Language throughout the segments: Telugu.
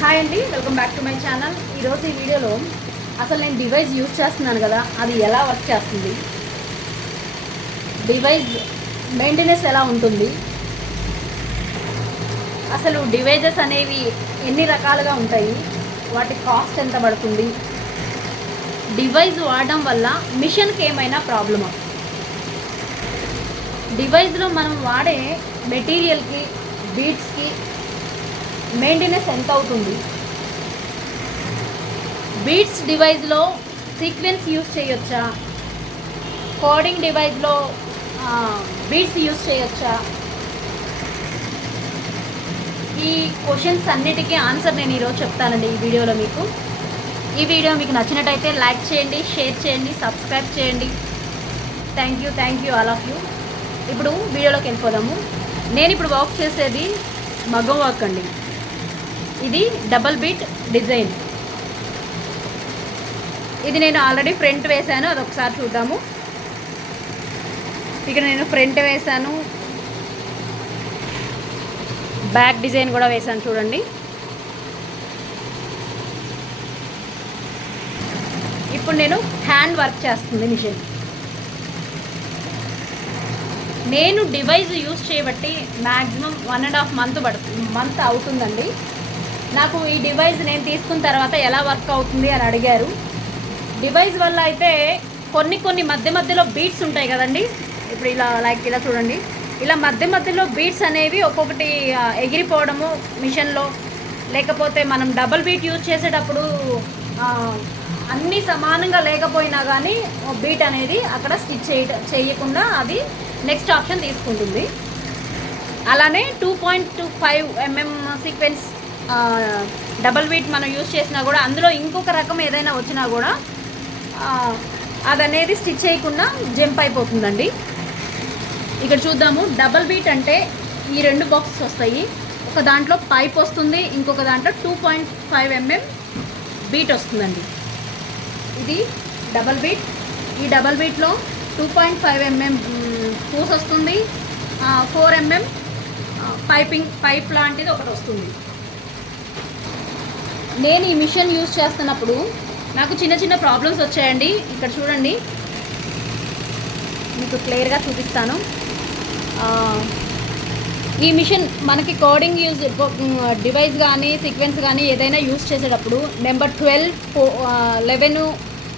హాయ్ అండి, welcome back to my channel. ఈరోజు ఈ వీడియోలో అసలు నేను డివైస్ యూజ్ చేస్తున్నాను కదా, అది ఎలా వర్క్ చేస్తుంది, డివైస్ మెయింటెనెన్స్ ఎలా ఉంటుంది, అసలు డివైజెస్ అనేవి ఎన్ని రకాలుగా ఉంటాయి, వాటి కాస్ట్ ఎంత పడుతుంది, డివైస్ వాడడం వల్ల మిషన్కి ఏమైనా ప్రాబ్లమా, డివైస్లో మనం వాడే మెటీరియల్కి బీట్స్కి మెయింటెనెన్స్ ఎంత అవుతుంది, బీట్స్ డివైస్లో సీక్వెన్స్ యూజ్ చేయొచ్చా, కోడింగ్ డివైస్లో బీట్స్ యూజ్ చేయొచ్చా, ఈ క్వశ్చన్స్ అన్నిటికీ ఆన్సర్ నేను ఈరోజు చెప్తానండి ఈ వీడియోలో. ఈ వీడియో మీకు నచ్చినట్టయితే లైక్ చేయండి, షేర్ చేయండి, సబ్స్క్రైబ్ చేయండి. Thank you all of you. ఇప్పుడు వీడియోలోకి వెళ్ళిపోదాము. నేను ఇప్పుడు వర్క్ చేసేది మగ్గం వర్క్ అండి. ఇది డబల్ బీట్ డిజైన్. ఇది నేను ఆల్రెడీ ఫ్రంట్ వేశాను, అది ఒకసారి చూద్దాము. ఇక్కడ నేను ఫ్రంట్ వేశాను, బ్యాక్ డిజైన్ కూడా వేశాను చూడండి. ఇప్పుడు నేను హ్యాండ్ వర్క్ చేస్తుంది మిషన్. నేను డివైస్ యూజ్ చేయబట్టి మ్యాక్సిమం 1.5 మంత్ అవుతుందండి. నాకు ఈ డివైస్ నేను తీసుకున్న తర్వాత ఎలా వర్క్ అవుతుంది అని అడిగారు. డివైస్ వల్ల అయితే కొన్ని మధ్యలో బీట్స్ ఉంటాయి కదండి. ఇప్పుడు ఇలా చూడండి, ఇలా మధ్యలో బీట్స్ అనేవి ఒక్కొక్కటి ఎగిరిపోవడము మిషన్లో, లేకపోతే మనం డబుల్ బీట్ యూజ్ చేసేటప్పుడు అన్నీ సమానంగా లేకపోయినా కానీ బీట్ అనేది అక్కడ స్టిచ్ చేయకుండా అది నెక్స్ట్ ఆప్షన్ తీసుకుంటుంది. అలానే 2.25 mm సీక్వెన్స్ డబల్ బీట్ మనం యూజ్ చేసినా కూడా అందులో ఇంకొక రకం ఏదైనా వచ్చినా కూడా అదనేది స్టిచ్ చేయకుండా జంప్ అయిపోతుందండి. ఇక్కడ చూద్దాము. డబల్ బీట్ అంటే ఈ 2 బాక్సెస్ వస్తాయి. ఒక దాంట్లో పైప్ వస్తుంది, ఇంకొక దాంట్లో 2.5 mm బీట్ వస్తుందండి. ఇది డబల్ బీట్. ఈ డబల్ బీట్లో 2.5 mm పూస్ వస్తుంది, 4 mm పైప్ లాంటిది ఒకటి వస్తుంది. నేను ఈ మిషన్ యూజ్ చేస్తున్నప్పుడు నాకు చిన్న ప్రాబ్లమ్స్ వచ్చాయండి. ఇక్కడ చూడండి, మీకు క్లియర్గా చూపిస్తాను. ఈ మిషన్ మనకి కోడింగ్ డివైస్ కానీ సీక్వెన్స్ కానీ ఏదైనా యూజ్ చేసేటప్పుడు నెంబర్ 12, 11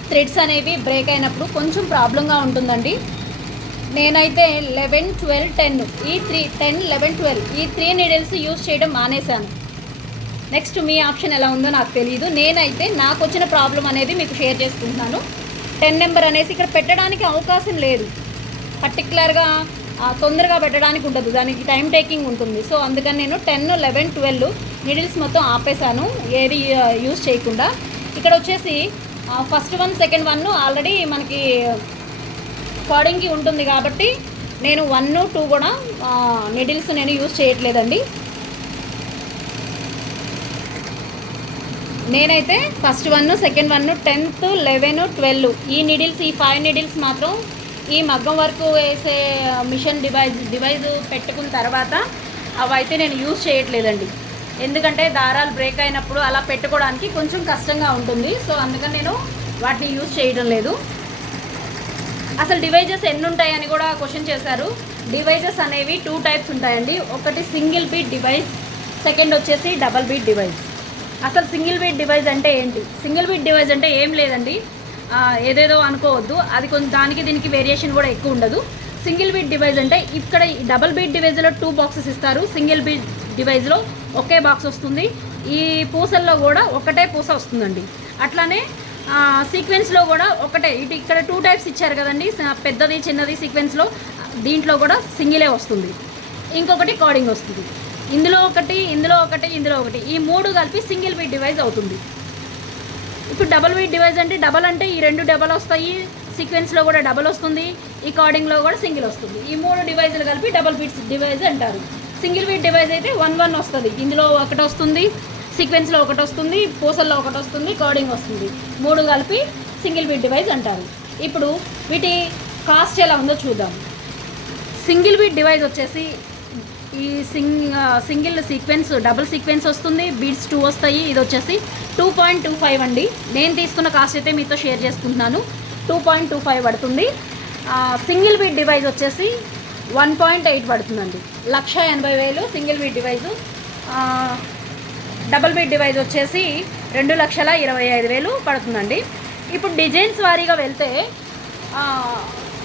థ్రెడ్స్ అనేవి బ్రేక్ అయినప్పుడు కొంచెం ప్రాబ్లంగా ఉంటుందండి. నేనైతే 11, 12, 10 ఈ 10, 11, 12 ఈ 3 నీడిల్స్ యూజ్ చేయడం మానేశాను. నెక్స్ట్ మీ ఆప్షన్ ఎలా ఉందో నాకు తెలియదు. నేనైతే నాకు వచ్చిన ప్రాబ్లం అనేది మీకు షేర్ చేసుకుంటున్నాను. 10 నెంబర్ అనేసి ఇక్కడ పెట్టడానికి అవకాశం లేదు. పర్టికులర్గా తొందరగా పెట్టడానికి ఉండదు, దానికి టైం టేకింగ్ ఉంటుంది. సో అందుకని నేను 10, 11, 12 నీడిల్స్ మొత్తం ఆపేశాను, ఏది యూజ్ చేయకుండా. ఇక్కడ వచ్చేసి ఫస్ట్ 1, సెకండ్ 1 ఆల్రెడీ మనకి కోడింగ్కి ఉంటుంది కాబట్టి నేను 1, 2 కూడా నీడిల్స్ నేను యూజ్ చేయట్లేదండి. నేనైతే ఫస్ట్ 1, సెకండ్ 1, 10th, 11, 12 ఈ నీడిల్స్, ఈ 5 నీడిల్స్ మాత్రం ఈ మగ్గం వర్క్ వేసే మిషన్ డివైజ్ పెట్టుకున్న తర్వాత అవైతే నేను యూజ్ చేయట్లేదండి. ఎందుకంటే దారాలు బ్రేక్ అయినప్పుడు అలా పెట్టుకోవడానికి కొంచెం కష్టంగా ఉంటుంది. సో అందుకని నేను వాటిని యూజ్ చేయడం లేదు. అసలు డివైజెస్ ఎన్ని ఉంటాయని కూడా క్వశ్చన్ చేశారు. డివైజెస్ అనేవి 2 టైప్స్ ఉంటాయండి. ఒకటి సింగిల్ బీట్ డివైస్, సెకండ్ వచ్చేసి డబల్ బీట్ డివైస్. అసలు సింగిల్ బీట్ డివైస్ అంటే ఏంటి? సింగిల్ బీట్ డివైస్ అంటే ఏం లేదండి, ఏదేదో అనుకోవద్దు. అది కొంచెం దానికి దీనికి వేరియేషన్ కూడా ఎక్కువ ఉండదు. సింగిల్ బీట్ డివైస్ అంటే ఇక్కడ ఈ డబల్ బీట్ డివైజ్లో 2 బాక్సెస్ ఇస్తారు, సింగిల్ బీట్ డివైజ్లో ఒకే బాక్స్ వస్తుంది. ఈ పూసల్లో కూడా ఒకటే పూస వస్తుందండి. అట్లానే సీక్వెన్స్లో కూడా ఒకటే. ఇక్కడ 2 టైప్స్ ఇచ్చారు కదండి, పెద్దది చిన్నది సీక్వెన్స్లో. దీంట్లో కూడా సింగిలే వస్తుంది, ఇంకొకటి కోడింగ్ వస్తుంది. ఇందులో ఒకటి, ఇందులో ఒకటి, ఇందులో ఒకటి, ఈ 3 కలిపి సింగిల్ బీట్ డివైస్ అవుతుంది. ఇప్పుడు డబల్ బీట్ డివైస్ అంటే డబల్ అంటే ఈ 2 డబల్ వస్తాయి, సీక్వెన్స్లో కూడా డబల్ వస్తుంది, ఈ కోడింగ్లో కూడా సింగిల్ వస్తుంది. ఈ 3 డివైజులు కలిపి డబల్ బీట్ డివైస్ అంటారు. సింగిల్ బీట్ డివైస్ అయితే 1 వస్తుంది, ఇందులో ఒకటి వస్తుంది, సీక్వెన్స్లో ఒకటి వస్తుంది, పూసల్లో ఒకటి వస్తుంది, కోడింగ్ వస్తుంది. 3 కలిపి సింగిల్ బీట్ డివైస్ అంటారు. ఇప్పుడు వీటి కాస్ట్ ఎలా ఉందో చూద్దాం. సింగిల్ బీట్ డివైస్ వచ్చేసి ఈ సింగిల్ సీక్వెన్స్ డబుల్ సీక్వెన్స్ వస్తుంది, బీడ్స్ 2 వస్తాయి. ఇది వచ్చేసి 2.25 అండి. నేను తీసుకున్న కాస్ట్ అయితే మీతో షేర్ చేసుకుంటున్నాను. 2.25 పడుతుంది. సింగిల్ బీడ్ డివైస్ వచ్చేసి 1.8 పడుతుందండి. 1,80,000 single bead device. Double bead device వచ్చేసి 2,25,000 పడుతుందండి. ఇప్పుడు డిజైన్స్ వారీగా వెళ్తే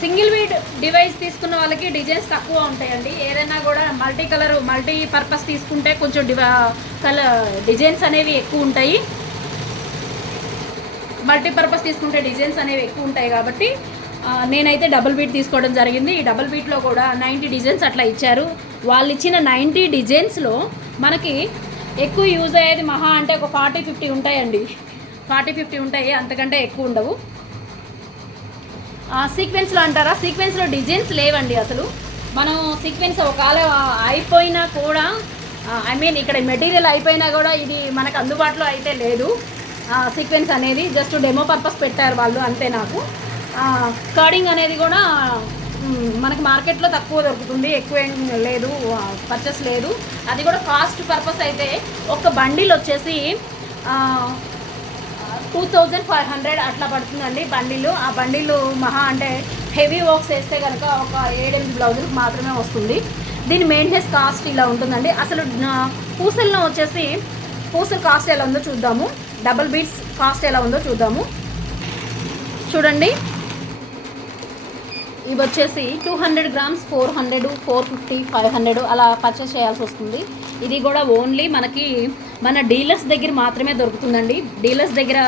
సింగిల్ బీడ్ డివైస్ తీసుకున్న వాళ్ళకి డిజైన్స్ తక్కువ ఉంటాయండి. ఏదైనా కూడా మల్టీ పర్పస్ తీసుకుంటే కొంచెం డిజైన్స్ అనేవి ఎక్కువ ఉంటాయి. మల్టీపర్పస్ తీసుకుంటే డిజైన్స్ అనేవి ఎక్కువ ఉంటాయి కాబట్టి నేనైతే డబుల్ బీట్ తీసుకోవడం జరిగింది. ఈ డబుల్ బీట్లో కూడా 90 డిజైన్స్ అట్లా ఇచ్చారు. వాళ్ళు ఇచ్చిన 90 డిజైన్స్లో మనకి ఎక్కువ యూజ్ అయ్యేది మహా అంటే ఒక 40-50 ఉంటాయండి. 40-50 ఉంటాయి, అంతకంటే ఎక్కువ ఉండవు. సీక్వెన్స్లో అంటారా, సీక్వెన్స్లో డిజైన్స్ లేవండి అసలు. మనం సీక్వెన్స్ ఒకవేళ అయిపోయినా కూడా ఇక్కడ మెటీరియల్ అయిపోయినా కూడా ఇది మనకు అందుబాటులో అయితే లేదు. సీక్వెన్స్ అనేది జస్ట్ డెమో పర్పస్ పెట్టారు వాళ్ళు, అంతే. నాకు కర్డింగ్ అనేది కూడా మనకి మార్కెట్లో తక్కువ దొరుకుతుంది, ఎక్కువ ఏం లేదు, పర్చేస్ లేదు. అది కూడా కాస్ట్ పర్పస్ అయితే ఒక బండిల్ వచ్చేసి 2,500 అట్లా పడుతుందండి బండిలు. ఆ బండిలు మహా అంటే హెవీ వర్క్స్ వేస్తే కనుక ఒక 7-8 బ్లౌజులకు మాత్రమే వస్తుంది. దీని మెయింటెనెన్స్ కాస్ట్ ఇలా ఉంటుందండి. అసలు పూసల్లో వచ్చేసి పూసల కాస్ట్ ఎలా ఉందో చూద్దాము. డబుల్ బీడ్స్ కాస్ట్ ఎలా ఉందో చూద్దాము. చూడండి, ఇవి వచ్చేసి 200 గ్రామ్స్ 400, 450, 500 అలా పర్చేస్ చేయాల్సి వస్తుంది. ఇది కూడా ఓన్లీ మనకి మన డీలర్స్ దగ్గర మాత్రమే దొరుకుతుందండి. డీలర్స్ దగ్గర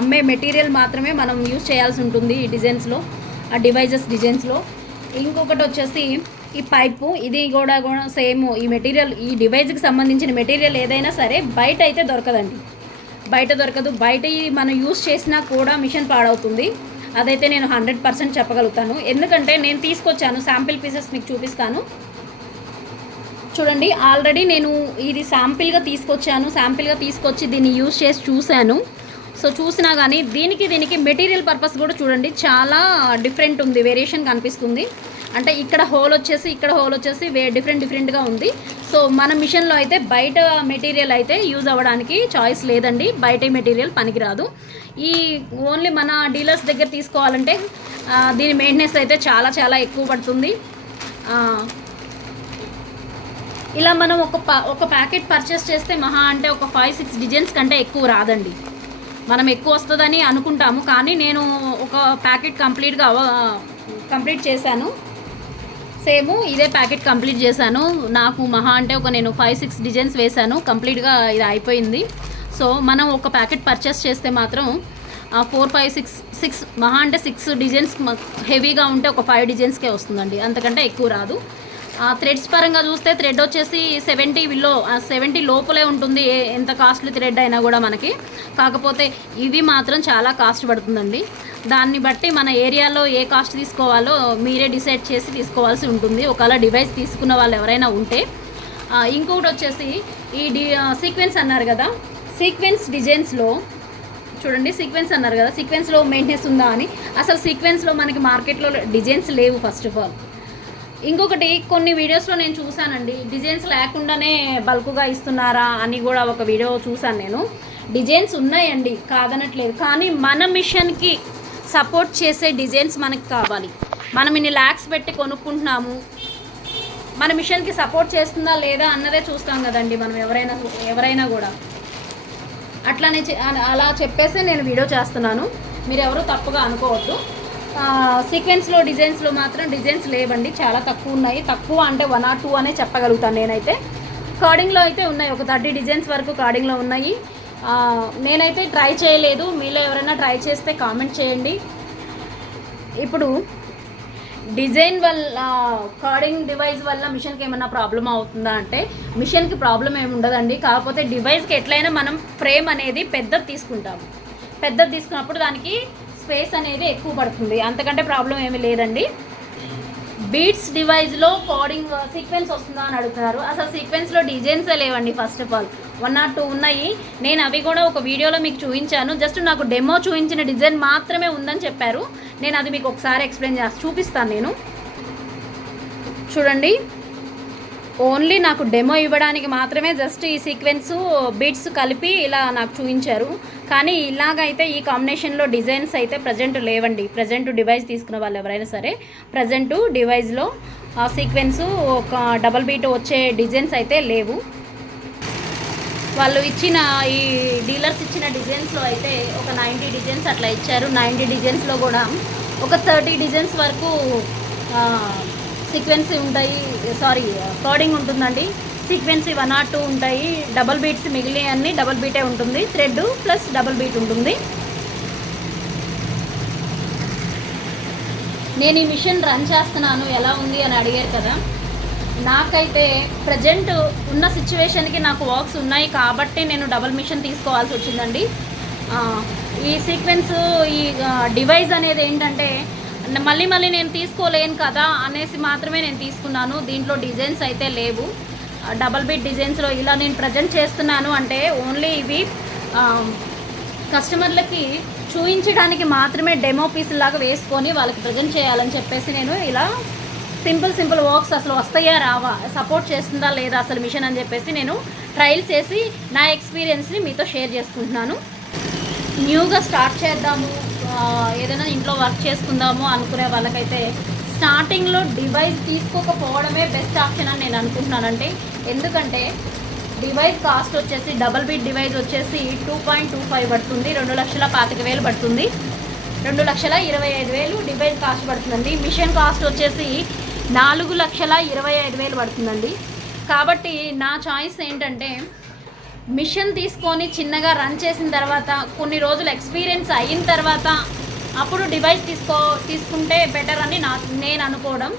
అమ్మే మెటీరియల్ మాత్రమే మనం యూజ్ చేయాల్సి ఉంటుంది ఈ డిజైన్స్లో, ఆ డిజైన్స్లో. ఇంకొకటి వచ్చేసి ఈ పైపు, ఇది కూడా సేమ్. ఈ మెటీరియల్, ఈ డివైజ్కి సంబంధించిన మెటీరియల్ ఏదైనా సరే బయట అయితే దొరకదండి, బయట దొరకదు. బయట మనం యూజ్ చేసినా కూడా మిషన్ పాడవుతుంది. అదైతే నేను 100% చెప్పగలుగుతాను. ఎందుకంటే నేను తీసుకొచ్చాను, శాంపిల్ పీసెస్ మీకు చూపిస్తాను. చూడండి, ఆల్రెడీ నేను ఇది శాంపిల్గా తీసుకొచ్చి దీన్ని యూజ్ చేసి చూశాను. సో చూసినా కానీ దీనికి మెటీరియల్ పర్పస్ కూడా చూడండి చాలా డిఫరెంట్ ఉంది, వేరియేషన్ కనిపిస్తుంది. అంటే ఇక్కడ హోల్ వచ్చేసి డిఫరెంట్గా ఉంది. సో మన మిషన్లో అయితే బయట మెటీరియల్ అయితే యూజ్ అవ్వడానికి చాయిస్ లేదండి, బయట మెటీరియల్ పనికిరాదు. ఈ ఓన్లీ మన డీలర్స్ దగ్గర తీసుకోవాలంటే దీని మెయింటెనెన్స్ అయితే చాలా చాలా ఎక్కువ పడుతుంది. ఇలా మనం ఒక ప్యాకెట్ పర్చేస్ చేస్తే మహా అంటే ఒక 5-6 డిజైన్స్ కంటే ఎక్కువ రాదండి. మనం ఎక్కువ వస్తుందని అనుకుంటాము, కానీ నేను ఒక ప్యాకెట్ కంప్లీట్ చేశాను. సేమ్ ఇదే ప్యాకెట్ కంప్లీట్ చేశాను. నాకు మహా అంటే నేను 5-6 డిజైన్స్ వేశాను, కంప్లీట్గా ఇది అయిపోయింది. సో మనం ఒక ప్యాకెట్ పర్చేస్ చేస్తే మాత్రం 4-5-6 మహా అంటే 6 డిజైన్స్ హెవీగా ఉంటే ఒక 5 డిజైన్స్కే వస్తుందండి, అంతకంటే ఎక్కువ రాదు. థ్రెడ్స్ పరంగా చూస్తే థ్రెడ్ వచ్చేసి 70 లోపలే ఉంటుంది, ఎంత కాస్ట్లీ థ్రెడ్ అయినా కూడా మనకి. కాకపోతే ఇవి మాత్రం చాలా కాస్ట్ పడుతుందండి. దాన్ని బట్టి మన ఏరియాలో ఏ కాస్ట్ తీసుకోవాలో మీరే డిసైడ్ చేసి తీసుకోవాల్సి ఉంటుంది, ఒకవేళ డివైస్ తీసుకున్న వాళ్ళు ఎవరైనా ఉంటే. ఇంకొకటి వచ్చేసి ఈ సీక్వెన్స్ అన్నారు కదా, సీక్వెన్స్ డిజైన్స్లో చూడండి, సీక్వెన్స్ అన్నారు కదా, సీక్వెన్స్లో మెయింటెనెన్స్ ఉందా అని. అసలు సీక్వెన్స్లో మనకి మార్కెట్లో డిజైన్స్ లేవు ఫస్ట్ ఆఫ్ ఆల్. ఇంకొకటి కొన్ని వీడియోస్లో నేను చూశానండి, డిజైన్స్ లేకుండానే బల్క్గా ఇస్తున్నారా అని కూడా ఒక వీడియో చూశాను నేను. డిజైన్స్ ఉన్నాయండి, కాదనట్లేదు, కానీ మన మిషన్కి సపోర్ట్ చేసే డిజైన్స్ మనకి కావాలి. మనం ఇన్ని ల్యాక్స్ పెట్టి కొనుక్కుంటున్నాము, మన మిషన్కి సపోర్ట్ చేస్తుందా లేదా అన్నదే చూస్తాం కదండి మనం ఎవరైనా కూడా. అలా చెప్పేసి నేను వీడియో చేస్తున్నాను, మీరు ఎవరు తప్పుగా అనుకోవద్దు. సీక్వెన్స్లో డిజైన్స్లో మాత్రం డిజైన్స్ లేవండి, చాలా తక్కువ ఉన్నాయి. తక్కువ అంటే 1 or 2 అనే చెప్పగలుగుతాను నేనైతే. కార్డింగ్లో అయితే ఉన్నాయి, ఒక 30 డిజైన్స్ వరకు కార్డింగ్లో ఉన్నాయి. నేనైతే ట్రై చేయలేదు, మీలో ఎవరైనా ట్రై చేస్తే కామెంట్ చేయండి. ఇప్పుడు డిజైన్ వల్ల, కార్డింగ్ డివైస్ వల్ల మిషన్కి ఏమైనా ప్రాబ్లం అవుతుందా అంటే మిషన్కి ప్రాబ్లం ఏమి ఉండదండి. కాకపోతే డివైస్కి ఎట్లయినా మనం ఫ్రేమ్ అనేది పెద్దది తీసుకున్నప్పుడు దానికి స్పేస్ అనేది ఎక్కువ పడుతుంది, అంతకంటే ప్రాబ్లం ఏమీ లేదండి. బీట్స్ డివైస్లో కోడింగ్ సీక్వెన్స్ వస్తుందా అని అడుగుతున్నారు. అసలు సీక్వెన్స్లో డిజైన్సే లేవండి. ఫస్ట్ ఆఫ్ ఆల్ 1 or 2 ఉన్నాయి, నేను అవి కూడా ఒక వీడియోలో మీకు చూపించాను. జస్ట్ నాకు డెమో చూపించిన డిజైన్ మాత్రమే ఉందని చెప్పారు, నేను అది మీకు ఒకసారి ఎక్స్ప్లెయిన్ చూపిస్తాను. నేను చూడండి, ఓన్లీ నాకు డెమో ఇవ్వడానికి మాత్రమే జస్ట్ ఈ సీక్వెన్స్ బీడ్స్ కలిపి ఇలా నాకు చూపించారు. కానీ ఇలాగైతే ఈ కాంబినేషన్లో డిజైన్స్ అయితే ప్రజెంట్ లేవండి. ప్రజెంట్ డివైస్ తీసుకున్న వాళ్ళు ఎవరైనా సరే ప్రజెంట్ డివైస్లో ఆ సీక్వెన్స్ ఒక డబల్ బీట్ వచ్చే డిజైన్స్ అయితే లేవు. వాళ్ళు ఇచ్చిన ఈ డీలర్స్ ఇచ్చిన డిజైన్స్లో అయితే ఒక 90 డిజైన్స్ అట్లా ఇచ్చారు. 90 డిజైన్స్లో కూడా ఒక 30 డిజైన్స్ వరకు సీక్వెన్స్ ఉంటాయి, కోడింగ్ ఉంటుందండి. సీక్వెన్స్ 1 or 2 ఉంటాయి. డబల్ బీట్స్ మిగిలిన అన్ని డబల్ బీటే ఉంటుంది. థ్రెడ్ ప్లస్ డబల్ బీట్ ఉంటుంది. నేను ఈ మిషన్ రన్ చేస్తున్నాను ఎలా ఉంది అని అడిగారు కదా. నాకైతే ప్రజెంట్ ఉన్న సిచ్యువేషన్కి నాకు వర్క్స్ ఉన్నాయి కాబట్టి నేను డబల్ మిషన్ తీసుకోవాల్సి వచ్చిందండి. ఈ సీక్వెన్స్ ఈ డివైస్ అనేది ఏంటంటే మళ్ళీ నేను తీసుకోలేను కదా అనేసి మాత్రమే నేను తీసుకున్నాను. దీంట్లో డిజైన్స్ అయితే లేవు. డబల్ బీట్ డిజైన్స్లో ఇలా నేను ప్రజెంట్ చేస్తున్నాను అంటే ఓన్లీ ఇవి కస్టమర్లకి చూపించడానికి మాత్రమే డెమో పీస్ లాగా వేసుకొని వాళ్ళకి ప్రజెంట్ చేయాలని చెప్పేసి నేను ఇలా సింపుల్ వర్క్స్ అసలు వస్తాయా రావా, సపోర్ట్ చేస్తుందా లేదా అసలు మిషన్ అని చెప్పేసి నేను ట్రయల్స్ చేసి నా ఎక్స్పీరియన్స్ని మీతో షేర్ చేసుకుంటున్నాను. న్యూగా స్టార్ట్ చేద్దాము, ఏదైనా ఇంట్లో వర్క్ చేసుకుందాము అనుకునే వాళ్ళకైతే స్టార్టింగ్లో డివైస్ తీసుకోకపోవడమే బెస్ట్ ఆప్షన్ అని నేను అనుకుంటున్నానంటే. ఎందుకంటే డివైస్ కాస్ట్ వచ్చేసి డబల్ బీట్ డివైస్ వచ్చేసి 2.25 పడుతుంది, 2,25,000 పడుతుంది. 2,25,000 డివైస్ కాస్ట్ పడుతుందండి. మిషన్ కాస్ట్ వచ్చేసి 4,25,000 పడుతుందండి. కాబట్టి నా చాయిస్ ఏంటంటే మిషన్ తీసుకొని చిన్నగా రన్ చేసిన తర్వాత కొన్ని రోజులు ఎక్స్పీరియన్స్ అయిన తర్వాత అప్పుడు డివైస్ తీసుకుంటే బెటర్ అని నేను అనుకోవడం.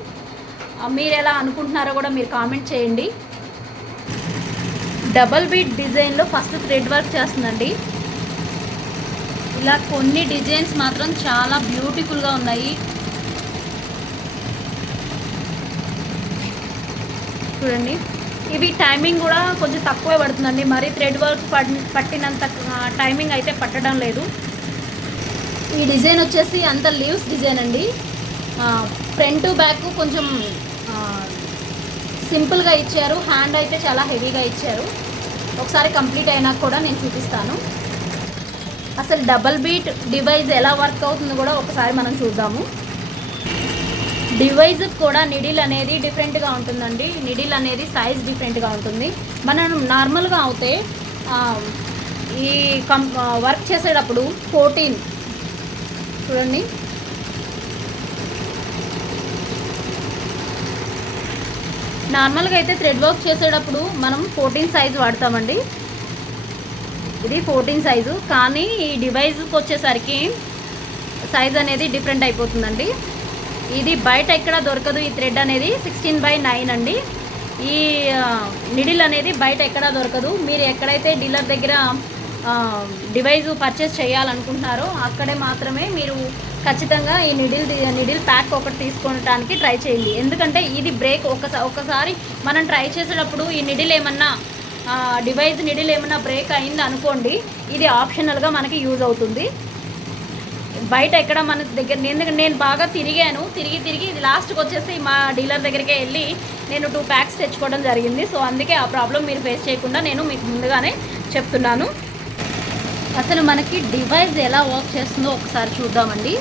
మీరు ఎలా అనుకుంటున్నారో కూడా మీరు కామెంట్ చేయండి. డబల్ బీట్ డిజైన్లో ఫస్ట్ థ్రెడ్ వర్క్ చేస్తుందండి. ఇలా కొన్ని డిజైన్స్ మాత్రం చాలా బ్యూటిఫుల్గా ఉన్నాయి. చూడండి, ఇవి టైమింగ్ కూడా కొంచెం తక్కువే పడుతుందండి. మరీ థ్రెడ్ వర్క్ పట్టినంత టైమింగ్ అయితే పట్టడం లేదు. ఈ డిజైన్ వచ్చేసి అంత లీవ్స్ డిజైన్ అండి. ఫ్రంట్ బ్యాక్ కొంచెం సింపుల్గా ఇచ్చారు. హ్యాండ్ అయితే చాలా హెవీగా ఇచ్చారు. ఒకసారి కంప్లీట్ అయినాక కూడా నేను చూపిస్తాను. అసలు డబల్ బీట్ డివైస్ ఎలా వర్క్ అవుతుందో కూడా ఒకసారి మనం చూద్దాము. డివైస్ కూడా నిడిల్ అనేది డిఫరెంట్గా ఉంటుందండి. నిడిల్ అనేది సైజ్ డిఫరెంట్గా ఉంటుంది. మనం నార్మల్గా అయితే ఈ వర్క్ చేసేటప్పుడు 14 చూడండి, నార్మల్గా అయితే థ్రెడ్ వర్క్ చేసేటప్పుడు మనం 14 సైజు వాడతామండి. ఇది 14 సైజు. కానీ ఈ డివైస్కి వచ్చేసరికి సైజ్ అనేది డిఫరెంట్ అయిపోతుందండి. ఇది బయట ఎక్కడ దొరకదు. ఈ థ్రెడ్ అనేది 16/9 అండి. ఈ నిడిల్ అనేది బయట ఎక్కడ దొరకదు. మీరు ఎక్కడైతే డీలర్ దగ్గర డివైస్ పర్చేస్ చేయాలనుకుంటున్నారో అక్కడే మాత్రమే మీరు ఖచ్చితంగా ఈ నిడిల్ ప్యాక్ ఒకటి తీసుకోవడానికి ట్రై చేయండి. ఎందుకంటే ఇది బ్రేక్ ఒకసారి మనం ట్రై చేసేటప్పుడు ఈ నిడిల్ ఏమన్నా డివైస్ నిడిల్ ఏమన్నా బ్రేక్ అయింది అనుకోండి, ఇది ఆప్షనల్గా మనకి యూజ్ అవుతుంది. బయట ఎక్కడ మన దగ్గర ఎందుకంటే నేను బాగా తిరిగి ఇది లాస్ట్కి వచ్చేసి మా డీలర్ దగ్గరికే వెళ్ళి నేను 2 ప్యాక్స్ తెచ్చుకోవడం జరిగింది. సో అందుకే ఆ ప్రాబ్లం మీరు ఫేస్ చేయకుండా నేను మీకు ముందుగానే చెప్తున్నాను. అసలు మనకి డివైస్ ఎలా వర్క్ చేస్తుందో ఒకసారి చూద్దామండి.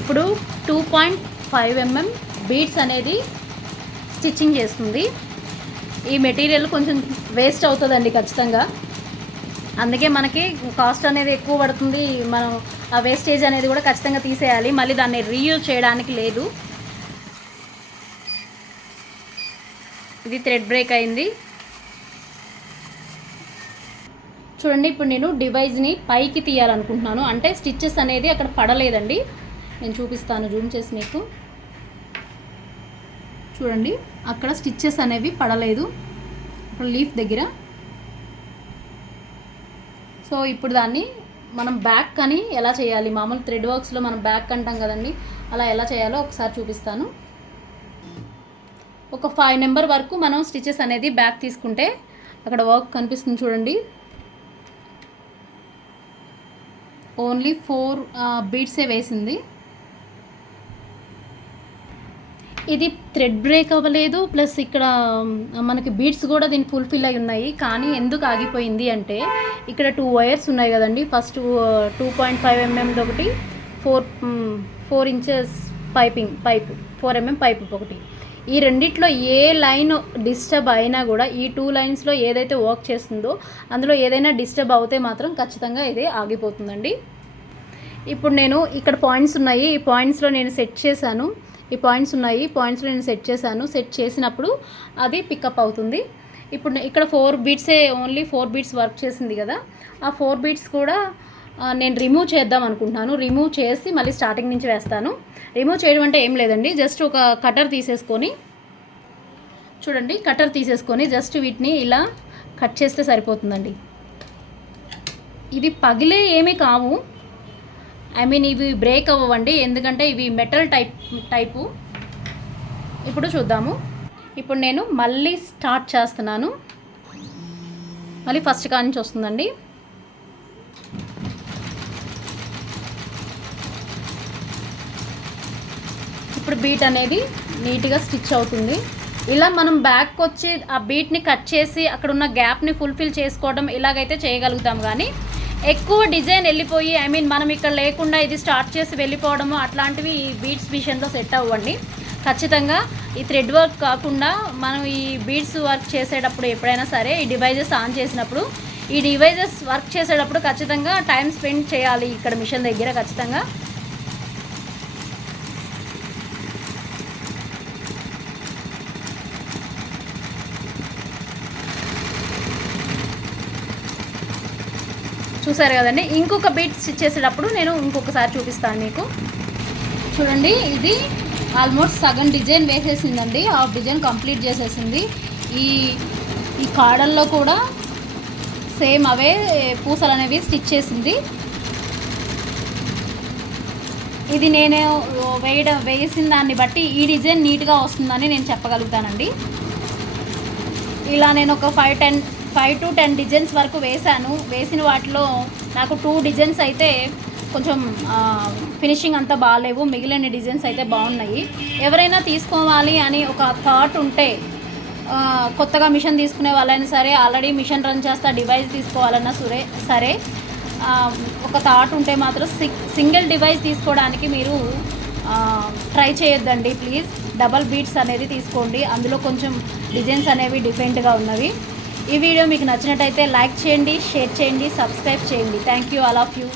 ఇప్పుడు 2.5 mm బీడ్స్ అనేది స్టిచ్చింగ్ చేస్తుంది. ఈ మెటీరియల్ కొంచెం వేస్ట్ అవుతుందండి ఖచ్చితంగా. అందుకే మనకి కాస్ట్ అనేది ఎక్కువ పడుతుంది. మనం ఆ వేస్టేజ్ అనేది కూడా ఖచ్చితంగా తీసేయాలి. మళ్ళీ దాన్ని రీయూజ్ చేయడానికి లేదు. ఇది థ్రెడ్ బ్రేక్ అయింది చూడండి. ఇప్పుడు నేను డివైస్ని పైకి తీయాలనుకుంటున్నాను. అంటే స్టిచ్చెస్ అనేది అక్కడ పడలేదండి. నేను చూపిస్తాను జూమ్ చేసి మీకు. చూడండి, అక్కడ స్టిచ్చెస్ అనేవి పడలేదు ఇప్పుడు లీఫ్ దగ్గర. సో ఇప్పుడు దాన్ని మనం బ్యాక్ అని ఎలా చేయాలి, మామూలు థ్రెడ్ వర్క్స్లో మనం బ్యాక్ అంటాం కదండి, అలా ఎలా చేయాలో ఒకసారి చూపిస్తాను. ఒక 5 నెంబర్ వరకు మనం స్టిచెస్ అనేది బ్యాక్ తీసుకుంటే అక్కడ వర్క్ కనిపిస్తుంది చూడండి. ఓన్లీ 4 బీడ్సే వేసింది. ఇది థ్రెడ్ బ్రేక్ అవ్వలేదు, ప్లస్ ఇక్కడ మనకి బీడ్స్ కూడా దీన్ని ఫుల్ఫిల్ అయి ఉన్నాయి. కానీ ఎందుకు ఆగిపోయింది అంటే ఇక్కడ 2 వైర్స్ ఉన్నాయి కదండి. ఫస్ట్ 2.5 mm ఒకటి, 4 ఇంచెస్ పైపు 4 mm పైపు ఒకటి. ఈ రెండిట్లో ఏ లైన్ డిస్టర్బ్ అయినా కూడా ఈ 2 లైన్స్లో ఏదైతే వర్క్ చేస్తుందో అందులో ఏదైనా డిస్టర్బ్ అవుతే మాత్రం ఖచ్చితంగా ఇదే ఆగిపోతుందండి. ఇప్పుడు నేను ఇక్కడ పాయింట్స్ ఉన్నాయి, ఈ పాయింట్స్లో నేను సెట్ చేశాను. ఈ పాయింట్స్ ఉన్నాయి, పాయింట్స్లో నేను సెట్ చేశాను. సెట్ చేసినప్పుడు అది పికప్ అవుతుంది. ఇప్పుడు ఇక్కడ 4 బీట్సే, ఓన్లీ 4 బీట్స్ వర్క్ చేసింది కదా, ఆ 4 బీట్స్ కూడా నేను రిమూవ్ చేద్దాం అనుకుంటున్నాను. రిమూవ్ చేసి మళ్ళీ స్టార్టింగ్ నుంచి వేస్తాను. రిమూవ్ చేయడం అంటే ఏం లేదండి, జస్ట్ ఒక కటర్ తీసేసుకొని, చూడండి కటర్ తీసేసుకొని జస్ట్ వీటిని ఇలా కట్ చేస్తే సరిపోతుందండి. ఇవి పగిలే ఏమీ కావు, ఐ మీన్ ఇవి బ్రేక్ అవ్వండి, ఎందుకంటే ఇవి మెటల్ టైపు. ఇప్పుడు చూద్దాము. ఇప్పుడు నేను మళ్ళీ స్టార్ట్ చేస్తున్నాను. మళ్ళీ ఫస్ట్ కాడ నుంచి వస్తుందండి. ఇప్పుడు బీట్ అనేది నీట్గా స్టిచ్ అవుతుంది. ఇలా మనం బ్యాక్ వచ్చి ఆ బీట్ని కట్ చేసి అక్కడ ఉన్న గ్యాప్ని ఫుల్ఫిల్ చేసుకోవడం ఇలాగైతే చేయగలుగుతాం. కానీ ఎక్కువ డిజైన్ వెళ్ళిపోయి, ఐ మీన్ మనం ఇక్కడ లేకుండా ఇది స్టార్ట్ చేసి వెళ్ళిపోవడము అట్లాంటివి ఈ బీడ్స్ మిషన్లో సెట్ అవ్వండి. ఖచ్చితంగా ఈ థ్రెడ్ వర్క్ కాకుండా మనం ఈ బీడ్స్ వర్క్ చేసేటప్పుడు ఎప్పుడైనా సరే ఈ డివైజెస్ ఆన్ చేసినప్పుడు, ఈ డివైజెస్ వర్క్ చేసేటప్పుడు ఖచ్చితంగా టైం స్పెండ్ చేయాలి ఇక్కడ మిషన్ దగ్గర ఖచ్చితంగా. చూసారు కదండి. ఇంకొక బీట్ స్టిచ్ చేసేటప్పుడు నేను ఇంకొకసారి చూపిస్తాను మీకు. చూడండి, ఇది ఆల్మోస్ట్ సగం డిజైన్ వేసేసిందండి, హాఫ్ డిజైన్ కంప్లీట్ చేసేసింది. ఈ కాడల్లో కూడా సేమ్ అవే పూసలు అనేవి స్టిచ్ చేసింది. ఇది నేను వేసిన దాన్ని బట్టి ఈ డిజైన్ నీట్గా వస్తుందని నేను చెప్పగలుగుతానండి. ఇలా నేను ఒక 5 to 10 డిజైన్స్ వరకు వేశాను. వేసిన వాటిలో నాకు 2 డిజైన్స్ అయితే కొంచెం ఫినిషింగ్ అంతా బాగాలేవు, మిగిలిన డిజైన్స్ అయితే బాగున్నాయి. ఎవరైనా తీసుకోవాలి అని ఒక థాట్ ఉంటే, కొత్తగా మిషన్ తీసుకునే వాళ్ళైనా సరే, ఆల్రెడీ మిషన్ రన్ చేస్తా డివైస్ తీసుకోవాలన్నా సరే ఒక థాట్ ఉంటే మాత్రం సింగిల్ డివైస్ తీసుకోవడానికి మీరు ట్రై చేయొద్దండి ప్లీజ్. డబల్ బీట్స్ అనేది తీసుకోండి, అందులో కొంచెం డిజైన్స్ అనేవి డిఫరెంట్గా ఉన్నవి. ఈ వీడియో మీకు నచ్చినట్టయితే లైక్ చేయండి, షేర్ చేయండి, సబ్స్క్రైబ్ చేయండి. Thank you all of you.